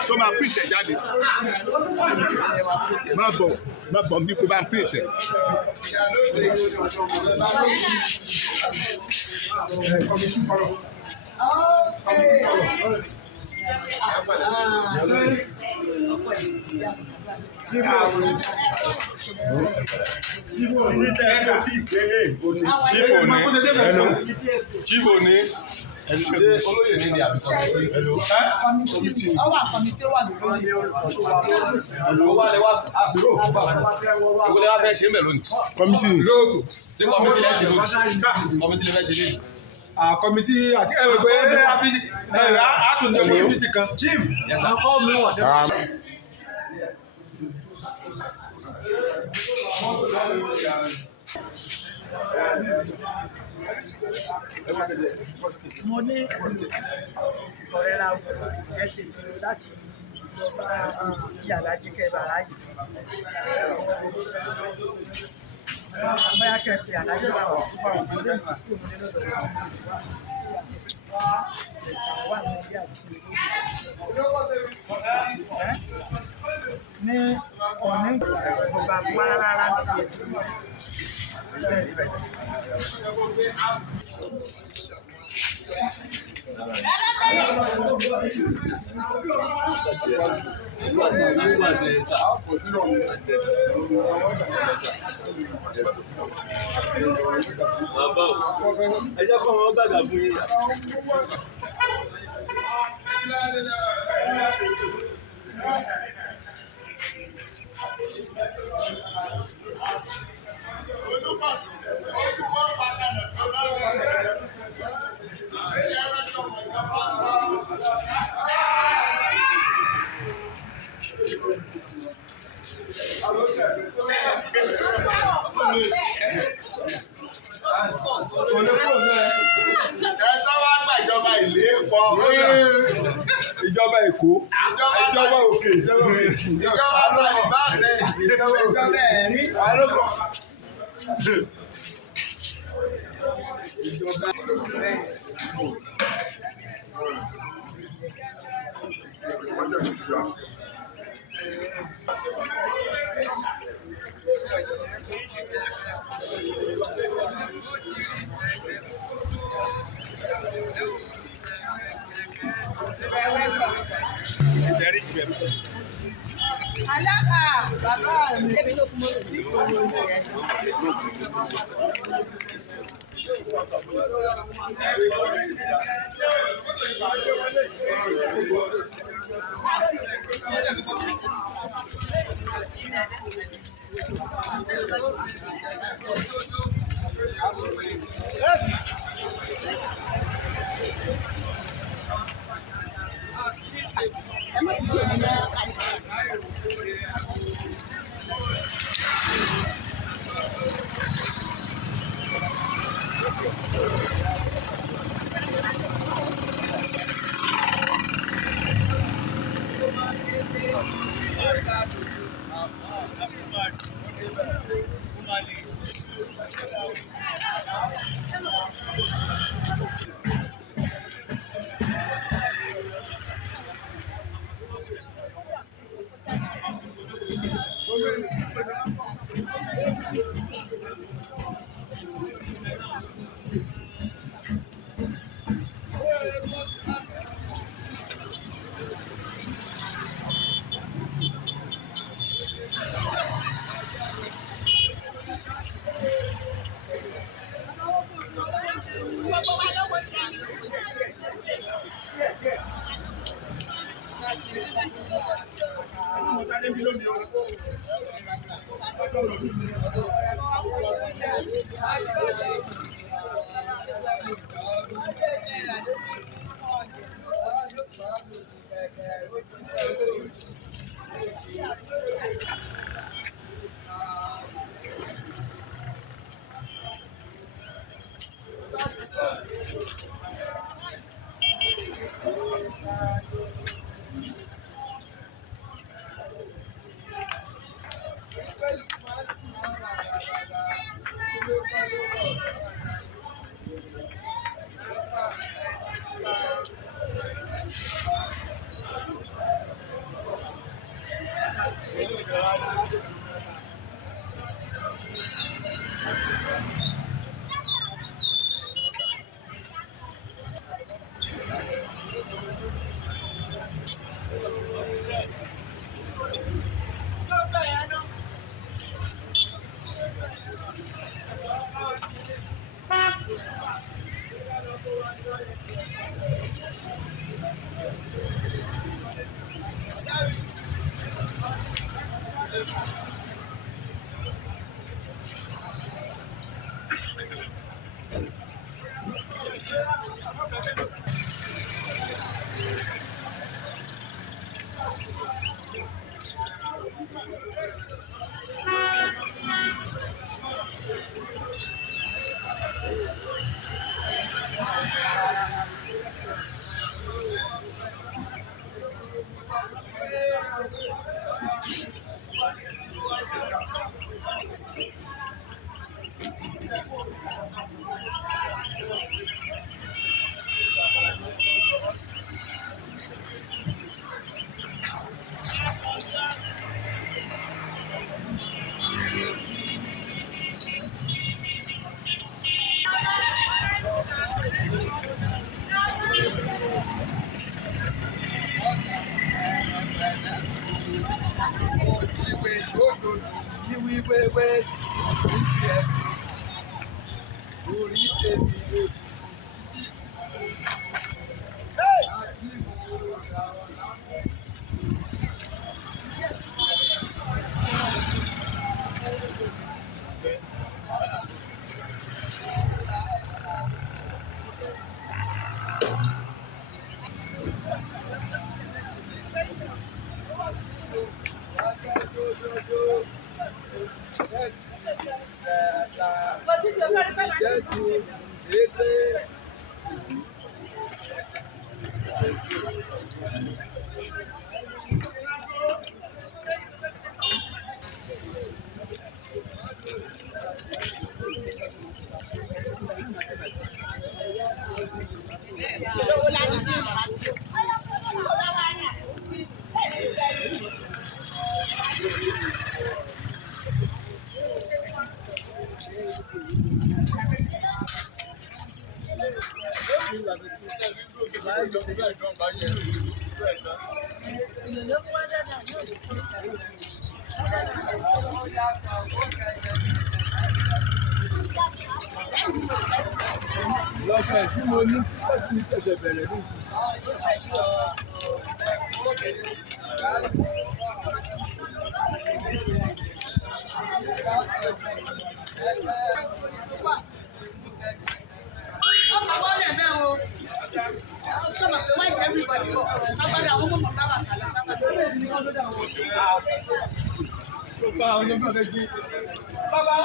So my preacher jáde. Má bọ̀ bí kò bá ń preacher. olóyè ní ni àbí kọ́mítì ọwọ́ àkọ́mítì ó wà lórí owó alẹ́ wá àbúrò owó lẹ́wà fẹ́ ṣe ń bẹ̀ lónìí. Kọ́mítì lóòkù ṣé kọ́mítì lẹ́ ṣe lónìí kọ́mítì lẹ́ fẹ́ ṣe lónìí. Kọ́mítì àti pé àtúndé kọ́mítì kan chief ẹ̀sán kọ́ mi wọ̀ tẹ́. Mo ní ọ̀rẹ́ ra ẹ tètè láti lọ bá yàrá jíkẹ́ bàrá yìí. Bóyá kẹ́pẹ́ àdájọ́ bá wà fún àwọn ọmọdé ìgbà tó ní lọ́dọ̀ wà ní orí àti ní ọ̀ní ìgbà wà rárá ń ṣe ẹ jẹ́ kó wọn gbàgbà fún yín. ìjọba Èkó ìjọba òkè ìjọba àlùbáàdé ìjọba ẹ̀rí àlùkò. Alága bàbá mi. Ẹbí ló fún mọ́tò ní ìkòwò ìyẹn. lọ́sẹ̀ tí mo ní láti tẹ̀sẹ̀ bẹ̀rẹ̀ ní. Bàbá,